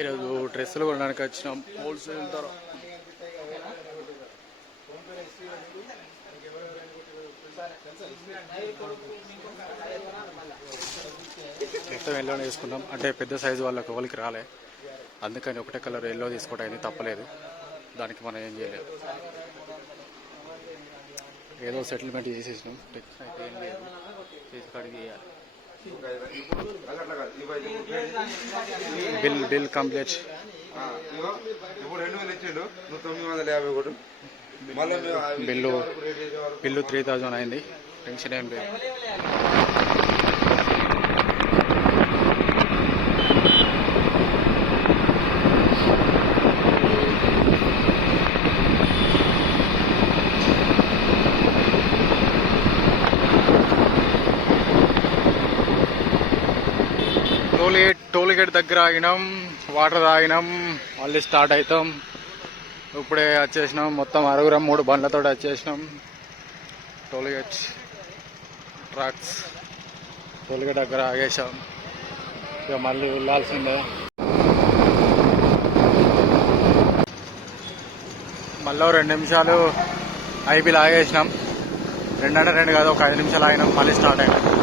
ఈరోజు డ్రెస్సులు కొనడానికి వచ్చినాం హోల్సేల్ ధర. మొత్తం ఎల్లోనే తీసుకున్నాం, అంటే పెద్ద సైజు వాళ్ళకి ఎవరికి రాలే, అందుకని ఒకటే కలర్ ఎల్లో తీసుకోవడానికి తప్పలేదు, దానికి మనం ఏం చేయలేదు. ఏదో సెటిల్మెంట్ చేసేసినాం, టెక్స్ట్ అయితే ఏం లేదు, చేసి కడిగి చేయాలి. Bill complete. బిల్లు 3000 అయింది, టెన్షన్ ఏం లేదు. టోల్ గేట్ దగ్గర ఆగినాం, వాటర్ తాగినాం, మళ్ళీ స్టార్ట్ అవుతాం. ఇప్పుడే వచ్చేసినాం, మొత్తం 6 3 బండ్లతో వచ్చేసినాం. Toll gate trucks toll gate దగ్గర ఆగేసాం, ఇక మళ్ళీ వెళ్ళాల్సిందే. మళ్ళీ 2 నిమిషాలు ఐపీలు ఆగేసినాం, 2 అంటే 2 కాదు, ఒక 5 నిమిషాలు ఆగినాం, మళ్ళీ స్టార్ట్ అయినాం.